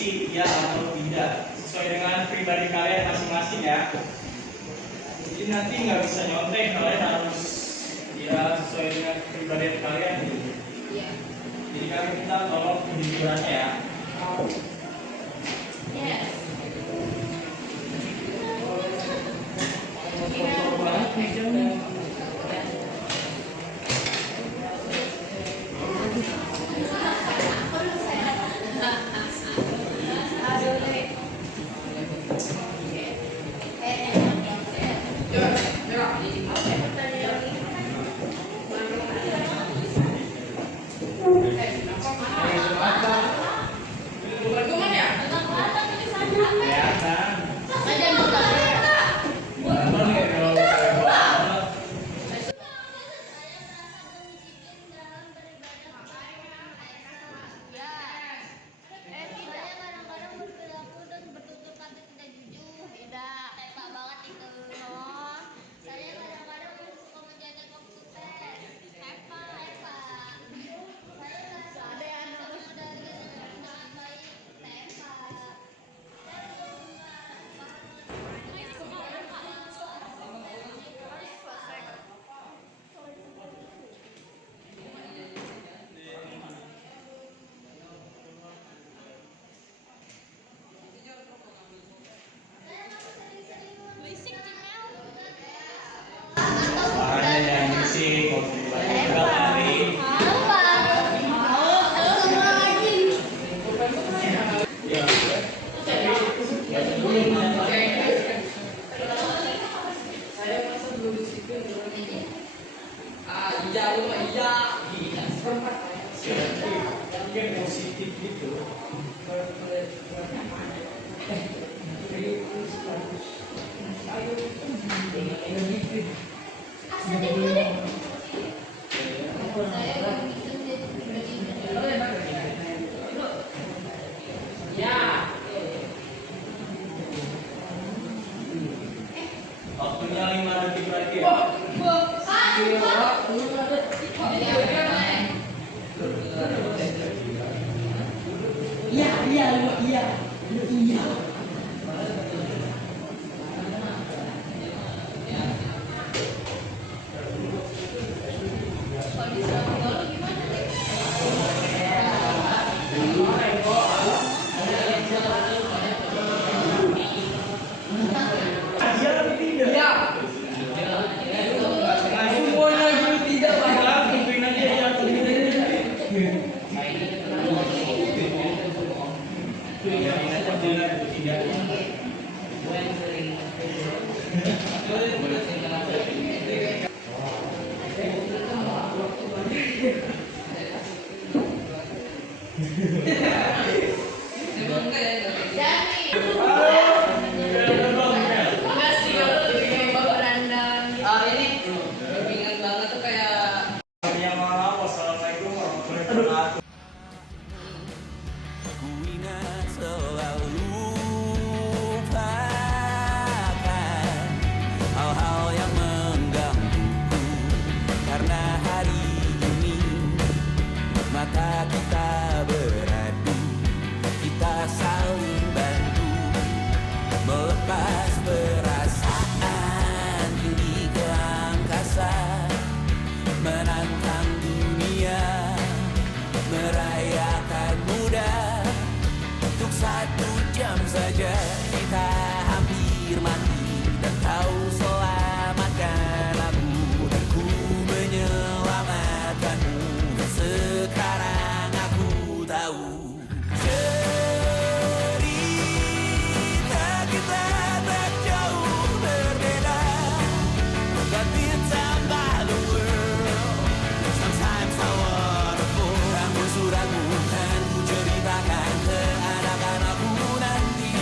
mengisi ya atau tidak sesuai dengan pribadi kalian masing-masing ya. Jadi nanti nggak bisa nyontek, kalian harus ya sesuai dengan pribadi kalian. Jadi kami minta tolong kejujurannya ya. Yes. Positif gitu. Waktunya 5 detik lagi ya. Iya. Assalamualaikum warahmatullahi wabarakatuh. Kita beradu, kita saling bantu, melepas perasaan tinggi ke angkasa, menantang dunia, merayakan muda. Untuk 1 jam saja kita hampir mati, dan kau selamatkan aku, dan ku menyelamatkanmu. Dan sekarang aku tahu cerita kita tak jauh berbeda, but it's about the world. Sometimes I wonderful. Rangkul suratmu dan ku ceritakan ke anak-anakku nanti.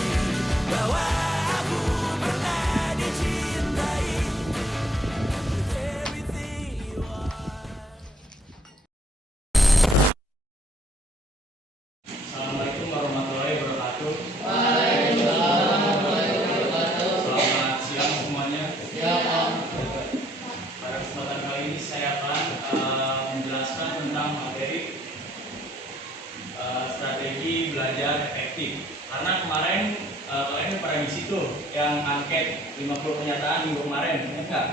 Karena kemarin kalian pernah di situ yang angket 50 pernyataan minggu kemarin, ya enggak?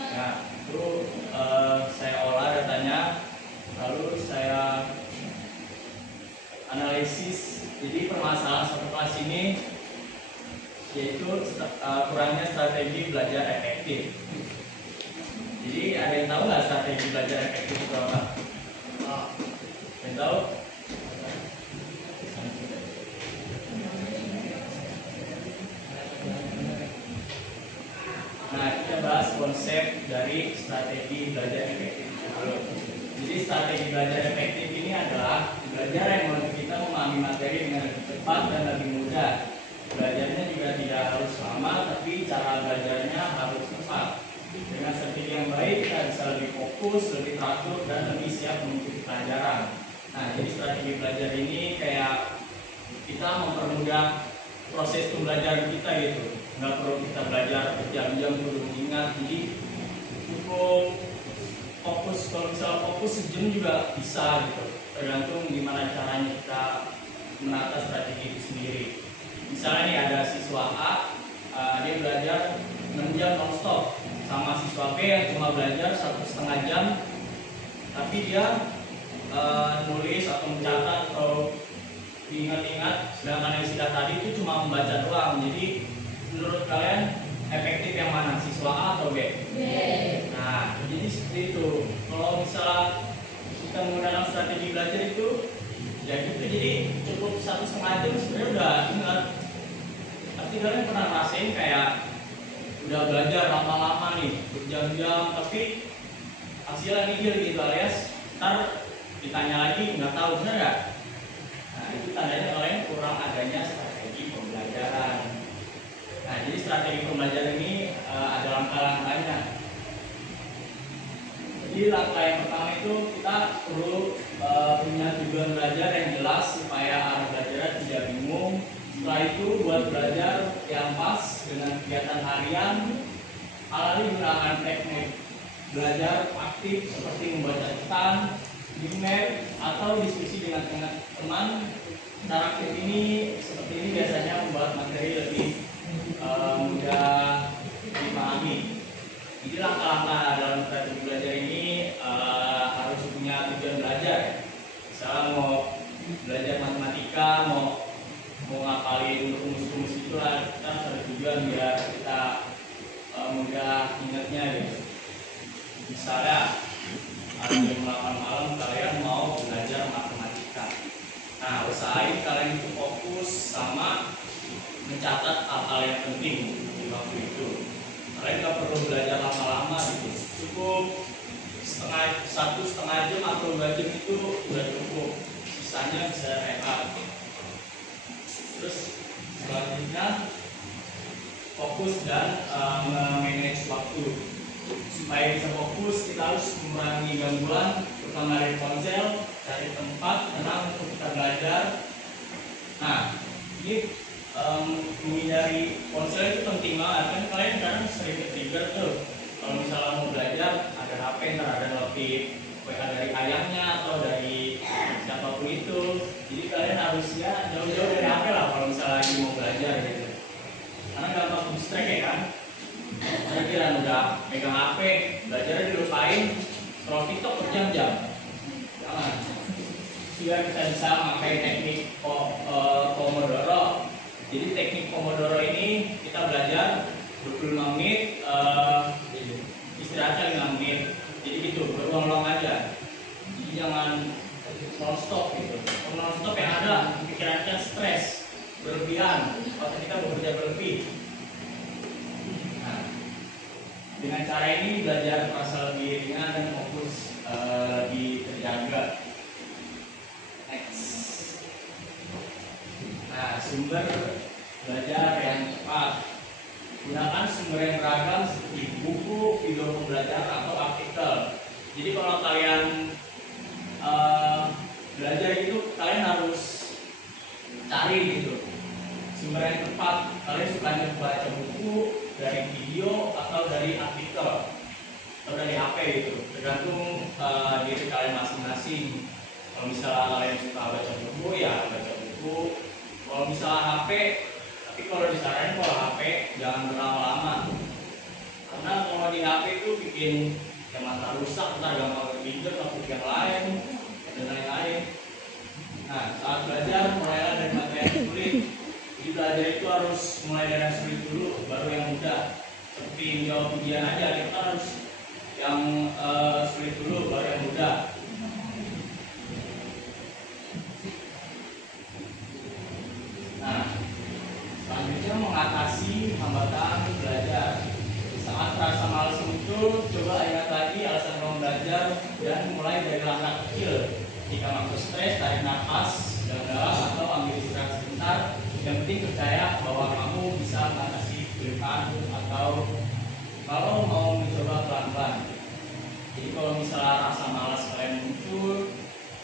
Nah, itu saya olah datanya, lalu saya analisis. Jadi permasalahan satu kelas ini yaitu kurangnya strategi belajar efektif. Jadi ada yang tahu nggak strategi belajar efektif itu apa? Yang tahu? Nah, kita bahas konsep dari strategi belajar efektif dulu. Jadi strategi belajar efektif ini adalah belajar yang membantu kita memahami materi dengan lebih cepat dan lebih mudah. Belajarnya juga tidak harus lama, tapi cara belajarnya harus tepat. Dengan strategi yang baik, kita bisa lebih fokus, lebih teratur, dan lebih siap mengikuti pelajaran. Nah, jadi strategi belajar ini kayak kita mempermudah proses pembelajaran kita gitu. Nggak perlu kita belajar berjam-jam perlu mengingat, jadi cukup fokus. Kalau misalnya fokus sejam juga bisa gitu, tergantung gimana caranya kita menata strategi itu sendiri. Misalnya nih ada siswa A, dia belajar 6 jam non-stop, sama siswa B yang cuma belajar 1,5 jam, tapi dia nulis atau mencatat atau diingat-ingat, sedangkan yang sida tadi itu cuma membaca doang. Jadi menurut kalian efektif yang mana, siswa A atau B? B. Nah, jadi seperti itu. Kalau misalnya kita menggunakan strategi belajar itu, ya gitu. Jadi cukup 1,5 jam sebenarnya udah ingat. Pasti kalian pernah ngerasain kayak udah belajar lama-lama nih, berjam-jam, tapi hasilnya nihil gitu alias ntar ditanya lagi nggak tahu, benar nggak? Nah, itu tandanya kalian kurang adanya strategi pembelajaran. Nah, jadi strategi pembelajaran ini ada langkah-langkahnya. Jadi langkah yang pertama itu kita perlu punya tujuan belajar yang jelas supaya arah belajar tidak bingung. Setelah itu buat belajar yang pas dengan kegiatan harian, alami gunakan teknik belajar aktif seperti membaca catatan, email, atau diskusi dengan teman. Cara aktif ini seperti ini biasanya membuat materi lebih mudah dipahami. Jadi langkah-langkah dalam strategi belajar ini harus punya tujuan belajar. Misalnya mau belajar matematika, mau ngapalin rumus-rumus itulah, kita harus ada tujuan biar kita mudah ingatnya gitu. Misalnya jam 8 malam kalian mau belajar matematika. Nah, usahain kalian itu fokus sama mencatat hal-hal yang penting di waktu itu. Kalian nggak perlu belajar lama-lama gitu, cukup 1,5 jam atau 2 jam itu udah cukup, sisanya bisa rehat. Terus selanjutnya fokus dan manage waktu. Supaya bisa fokus, kita harus mengurangi gangguan, terutama dari ponsel, cari tempat tenang untuk kita belajar. Nah, ini menghindari ponsel itu penting banget, kan kalian kadang sering ke-trigger tuh. Kalau misalnya mau belajar, ada HP, ntar ada notif WA dari ayahnya atau dari siapapun itu. Jadi kalian harusnya jauh-jauh dari HP lah kalau misalnya lagi mau belajar gitu. Karena gampang distract ya kan. Saya kira udah megang HP, belajarnya dilupain, scroll TikTok berjam-jam. Jangan. Juga kita bisa pakai teknik Pomodoro. Jadi teknik Pomodoro ini kita belajar 25 menit, istirahatnya 5 menit. Jadi gitu, berulang-ulang aja. Jadi jangan non-stop gitu. Kalau non-stop yang ada pikiran kita stres, berlebihan, otak kita bekerja berlebih. Nah, dengan cara ini belajar terasa lebih ringan dan fokus lebih terjaga. Nah, sumber belajar yang tepat. Gunakan sumber yang beragam seperti buku, video pembelajaran, atau artikel. Jadi kalau kalian belajar itu, kalian harus cari gitu sumber yang tepat. Kalian sukanya baca buku, dari video, atau dari artikel, atau dari HP gitu. Tergantung diri kalian masing-masing. Kalau misalnya kalian suka baca buku, ya baca buku. Kalau misalnya HP, tapi kalau disaranin kalau HP jangan berlama-lama, karena kalau di HP itu bikin ya mata rusak, ntar gampang kepincut topik yang lain dan lain-lain. Nah, saat belajar mulailah dari materi yang sulit. Jadi belajar itu harus mulai dari yang sulit dulu, baru yang mudah. Seperti menjawab ujian aja, kita harus yang sulit dulu, baru yang mudah. Nah, selanjutnya mengatasi hambatan belajar. Saat rasa malas muncul, coba ingat lagi alasan kamu belajar dan mulai dari langkah kecil. Jika masuk stres, tarik nafas dalam-dalam atau ambil istirahat sebentar. Yang penting percaya bahwa kamu bisa mengatasi kesulitan, atau kalau mau mencoba pelan-pelan. Jadi kalau misalnya rasa malas kalian muncul,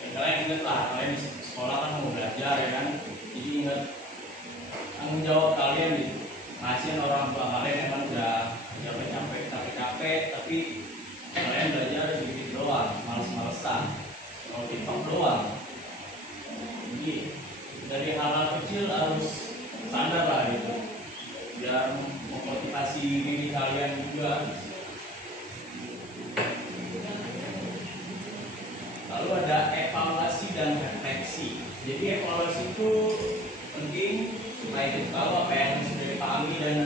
ya kalian ingat lah, kalian di sekolah kan mau belajar ya kan. Jadi ingat tanggung jawab kalian gitu. Kasihan orang tua kalian yang kan udah capek-capek, tapi kalian belajar sedikit doang, males-malesan, mau TikTok doang. Jadi dari hal-hal kecil harus sadar lah gitu, biar memotivasi diri kalian juga. Lalu ada evaluasi dan refleksi. Jadi evaluasi itu penting supaya kita tahu apa yang sudah dipahami dan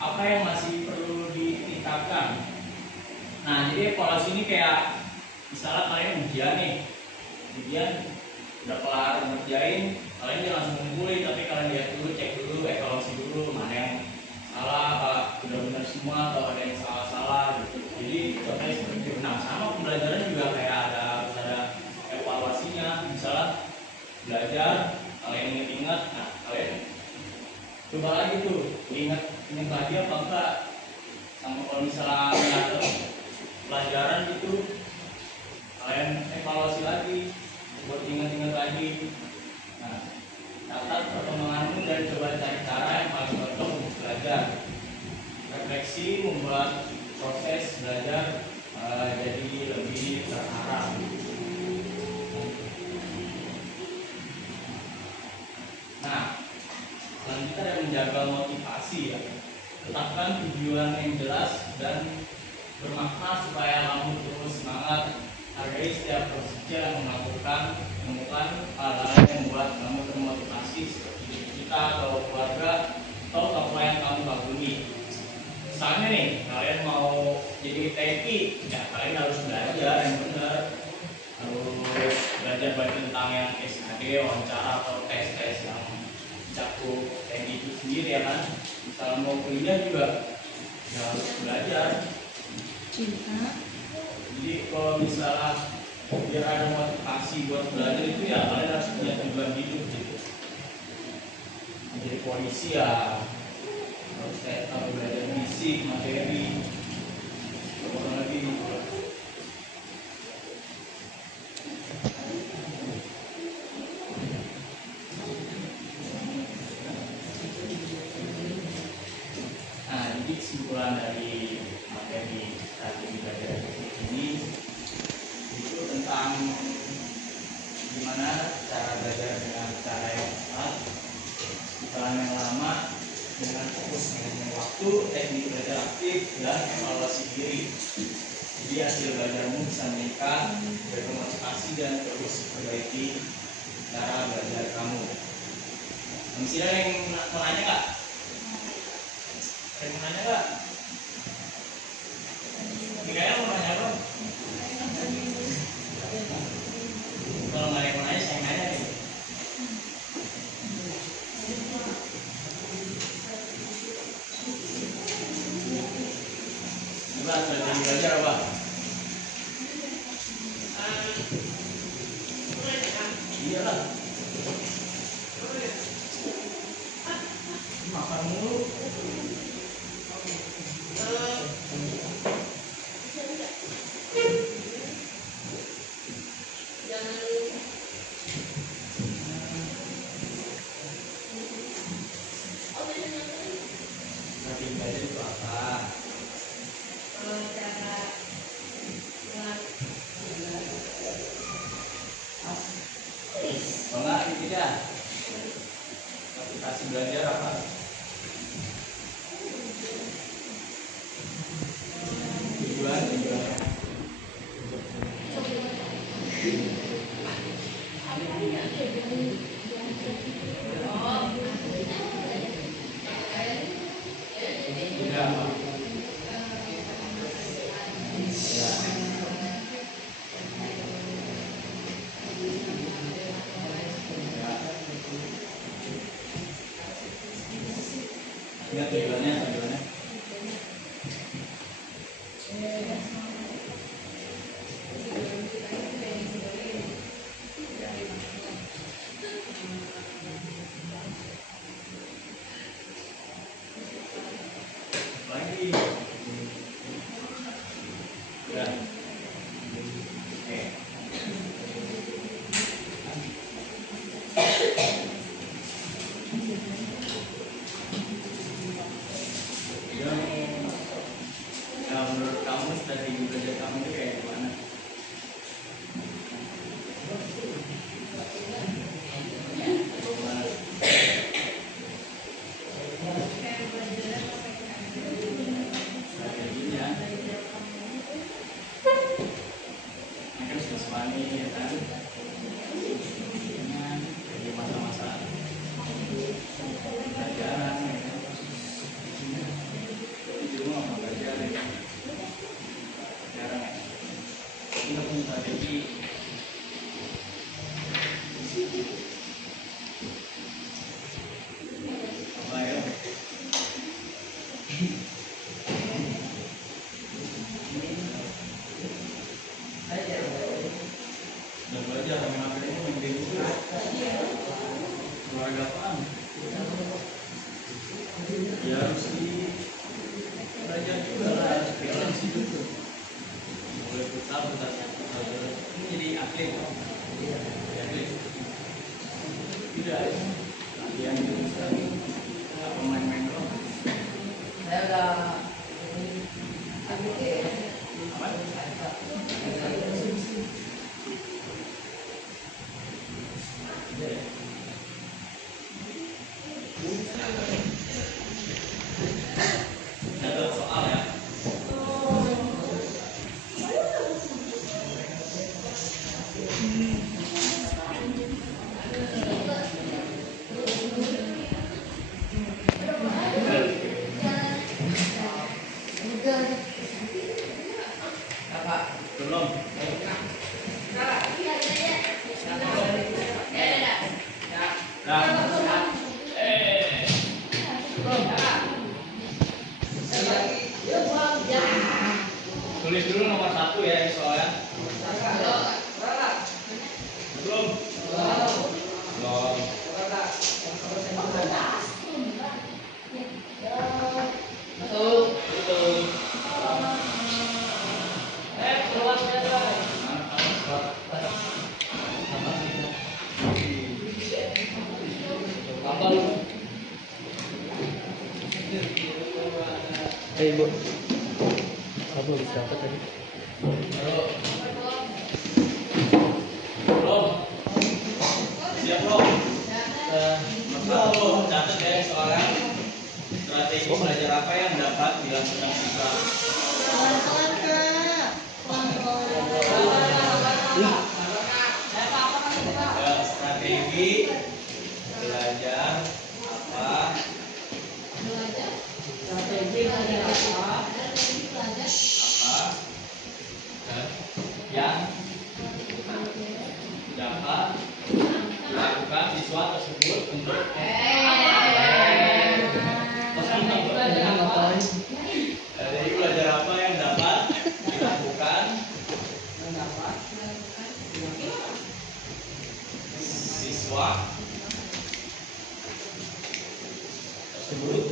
apa yang masih perlu ditingkatkan. Nah, jadi evaluasi ini kayak misalnya kalian ujian nih, ujian udah kelar ngerjain, kalian jangan langsung ngumpulin, tapi kalian lihat dulu, cek dulu, evaluasi dulu mana yang salah, apa udah benar semua atau ada yang salah-salah gitu. Jadi contohnya seperti itu. Nah, sama pembelajaran juga kayak harus ada evaluasinya. Misalnya belajar, kalian ingat-ingat, nah kalian coba lagi tuh, ingat lagi apa enggak. Sama kalau misalnya mengatur pelajaran gitu, kalian evaluasi lagi, buat ingat-ingat lagi. Nah, catat perkembanganmu dan coba cari cara yang paling cocok untuk belajar. Refleksi membuat proses belajar jadi lebih terarah. Nah, selanjutnya ada menjaga motivasi ya. Tetapkan tujuan yang jelas dan bermakna supaya kamu terus semangat. Hargai setiap proses kecil yang menemukan hal-hal yang membuat kamu termotivasi, seperti kita atau keluarga atau apa yang kamu kagumi. Misalnya nih, kalian mau jadi TNI, ya kalian harus belajar yang benar, harus belajar banyak tentang yang SKD, wawancara atau tes-tes yang cakup TNI itu sendiri ya kan. Misalnya mau kuliah juga, ya harus belajar. Jadi kalau misalnya biar ada motivasi buat belajar itu ya kalian harus punya tujuan hidup gitu. Menjadi polisi ya harus kayak tahu belajar fisik, materi, apa lagi gitu. Nah, jadi kesimpulan dari materi strategi belajar ini itu tentang gimana cara belajar dengan cara yang tepat, jalan yang lama, dengan fokus manajemen waktu, teknik belajar aktif, dan evaluasi diri. Jadi hasil belajarmu bisa meningkat, bermotivasi dan terus perbaiki cara belajar kamu. Masih ada yang mau nanya kak? Ada yang mau nanya kak? Kira-kira mau nanya apa? Kalau nggak ada yang mau nanya, saya nanya nih. Coba strategi belajar apa? Iyalah. Makan mulu. Strategi belajar itu apa? Kalau nggak, itu aja. kasih belajar apa? Tujuan. Tidak apa? Ya, tujuannya. Lagi. Ya. Oke. Ya, menurut kamu strategi belajar kamu itu kayak gimana? Strateginya, mereka siswani ya kan? Dengan dari masa-masa pelajaran, ya kan? Di rumah mau belajar, ya kan? Jarang ya. Kita punya strategi. Apa ya? Dan belajar sama materi itu yang itu keluarga apaan? Ya harus belajar juga lah, balance hidup tuh. Mulai futsal, ini jadi atlet. Atlet. Tidak, latihan itu sekali. Apa main-main doang? Saya udah Catat soal ya. Belum. Tulis dulu nomor 1 ya ini soalnya. Belum. Belum. Betul. Ibu, kamu habis dapat tadi? Belum. Siap belum? Belum. Catat ya soalnya. Strategi belajar apa yang dapat dilakukan siswa? Ya, strategi belajar apa? Yang dapat dilakukan siswa tersebut untuk jadi belajar apa yang dapat dilakukan siswa tersebut.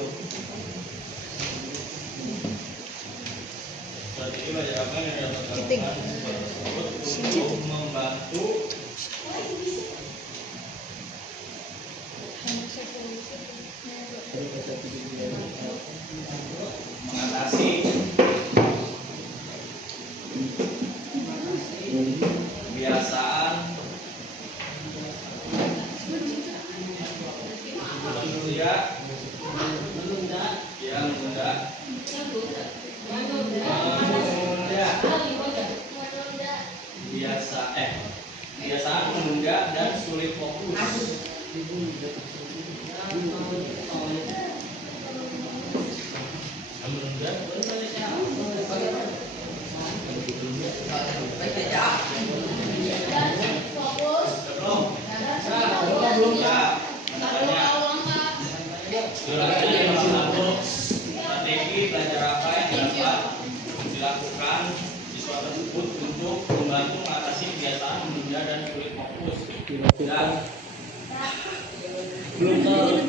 Strategi belajar apa yang dapat dilakukan siswa tersebut untuk membantu mengatasi kebiasaan menunda. Ya, menunda. Biasa menunda dan sulit fokus. Belum ya. Strategi belajar apa yang dapat dilakukan siswa tersebut untuk membantu mengatasi kebiasaan menunda dan sulit fokus. Ya. Belum nomor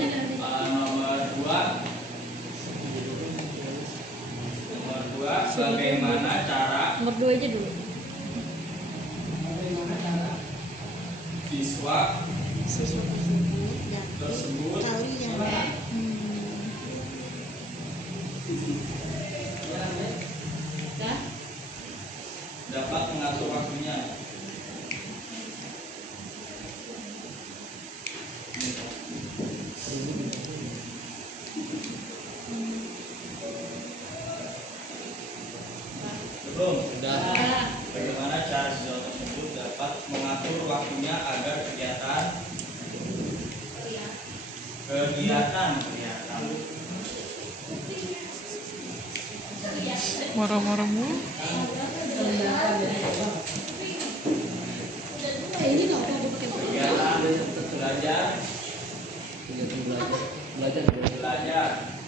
2, bagaimana cara Nomor 2 aja dulu. siswa Siswa tersebut kali yang dapat mengatur waktunya. Belum. Bagaimana cara siswa tersebut dapat mengatur waktunya agar kegiatan Marah-marah mulu. ini nggak apa gue pakai kegiatan belajar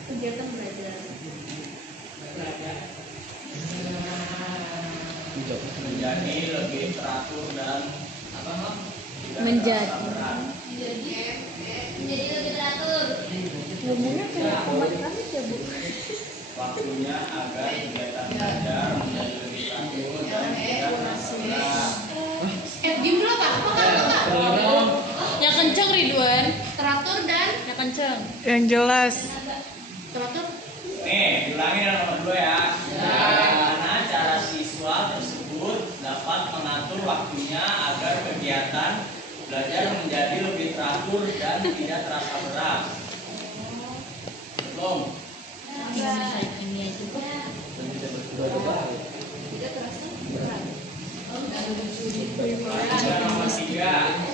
kegiatan belajar. menjadi lebih teratur dan tidak Menjadi. terasa berat. Menjadi lebih teratur. Ngomongnya kayak amat amit ya bu. Waktunya agar kegiatan belajar menjadi lebih teratur dan tidak terasa berat. Jam berapa? Yang kenceng Ridwan. Teratur dan yang kenceng. Yang jelas. Teratur. Nih, diulangi yang nomor 2 ya. Bagaimana cara siswa tersebut dapat mengatur waktunya agar kegiatan belajar menjadi lebih teratur dan tidak terasa berat. Belum. Ini aja. Tidak terasa berat. Lanjut nomor 3.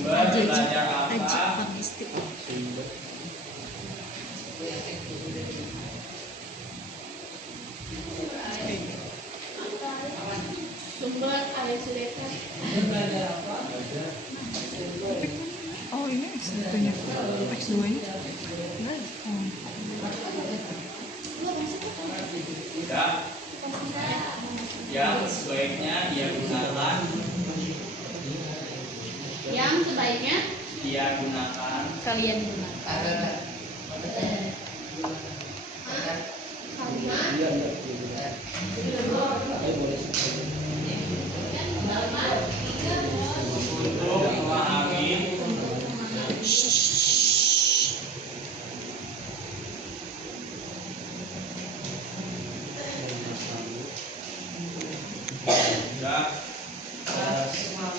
Sumber belajar apa? Sumber air sulekan. Oh ini S1-nya. X2-nya. Tidak. Yang sebaiknya dia gunakan. Yang sebaiknya Dia gunakan. kalian gunakan. Untuk memahami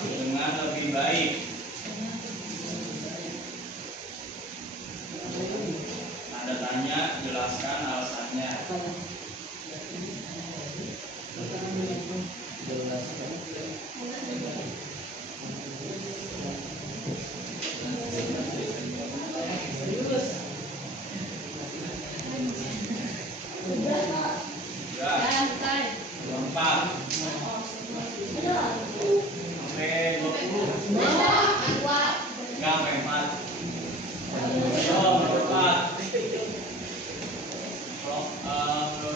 dengan lebih baik. Tanda tanya, jelaskan alasannya. Menurut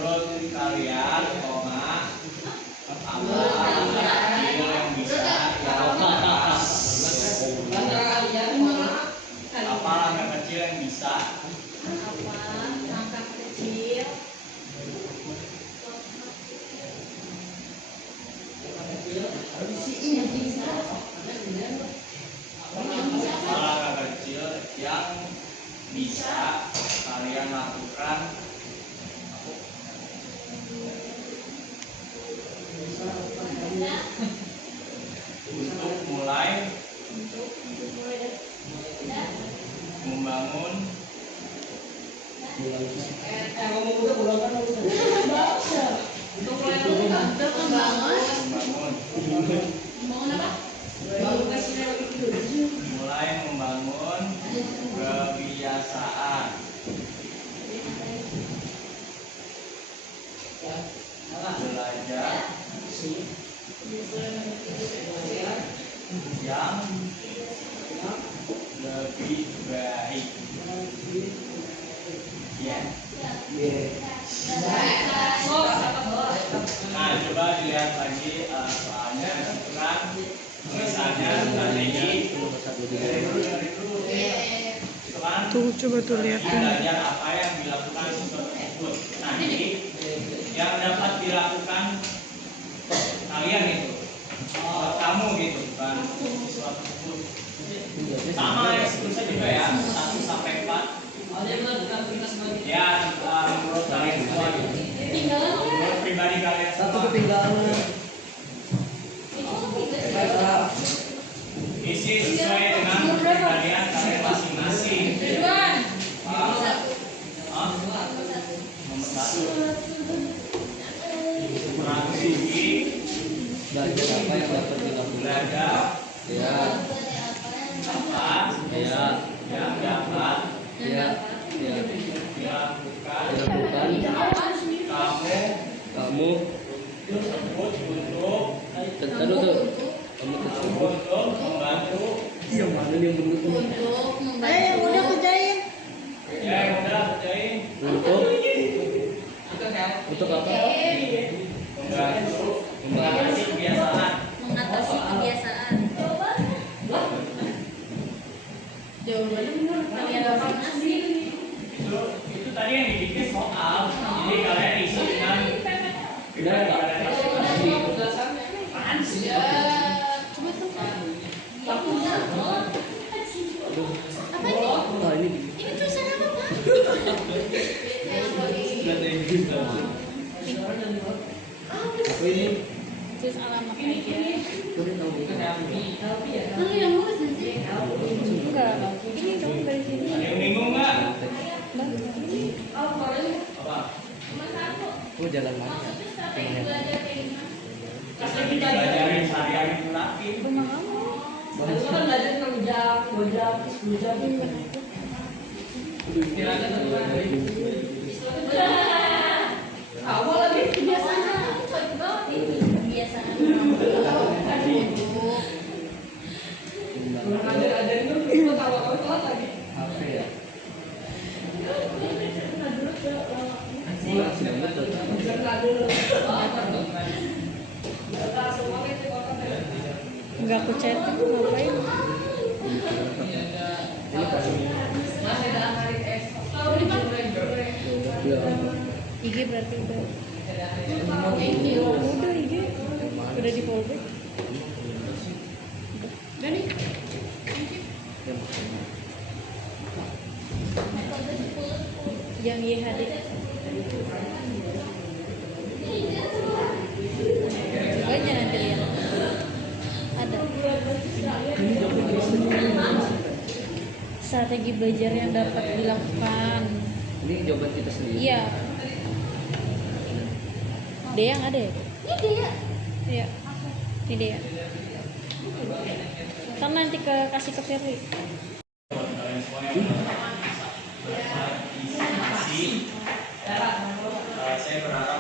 membangun mulai membangun kebiasaan belajar yang lebih baik. Ya. Nah, coba dilihat lagi soalnya surat. Misalnya strategi itu kan Tuh, coba tuh lihat tuh. belajar apa yang dilakukan tersebut. Nanti yang dapat dilakukan kalian itu kamu gitu, bukan siswa tersebut. Sama ya seterusnya juga ya, 1 sampai 4. Ya, menurut kalian semua gitu. Menurut pribadi kalian semua. Isi sesuai dengan kepribadian kalian masing-masing. Nomor 1. Praktisi Belajar apa yang dapat dilakukan? belajar Ya, apa ya, yang dapat ya, ya. dilakukan Dilakukan kamu tersebut untuk tertentu tuh. Kamu tersebut. untuk membantu Yang mana nih yang menurut kamu? Untuk membantu. Yang udah kerjain. ya yang udah kerjain Untuk apa? membantu mengatasi kebiasaan. Mengatasi kebiasaan. Jawabannya menurut kalian masing-masing. Itu tadi yang dibikin soal, jadi kalian isi dengan pribadi kalian masing-masing. Coba tuh. Apa ini? Oh, ini Ini tulisan apa, Pak? apa ini? Tulis alamat aja. Ini tahu. Lalu yang nulis nanti? Enggak. Ini dong dari sini. Ada yang bingung nggak? Apa? Apa? Oh, jalan mana? Pas lagi dipelajarin sehari-hari itu lagi. Rumah kamu. Kebiasaan kamu baik banget ini. Kebiasaan kamu. HP ya. Masih betul. Enggak aku chatting, ngapain? Ya. IG berarti udah. Udah IG. Udah di fallback. Udah nih. Yang YHD. Coba aja nanti lihat. Ada. Strategi belajar yang dapat dilakukan. Ini jawaban kita sendiri. Iya. Dia yang ada ya? Ini dia. Iya. Ini dia. Kan nanti kasih ke Firly. Buat kalian semua yang berpartisipasi, saya berharap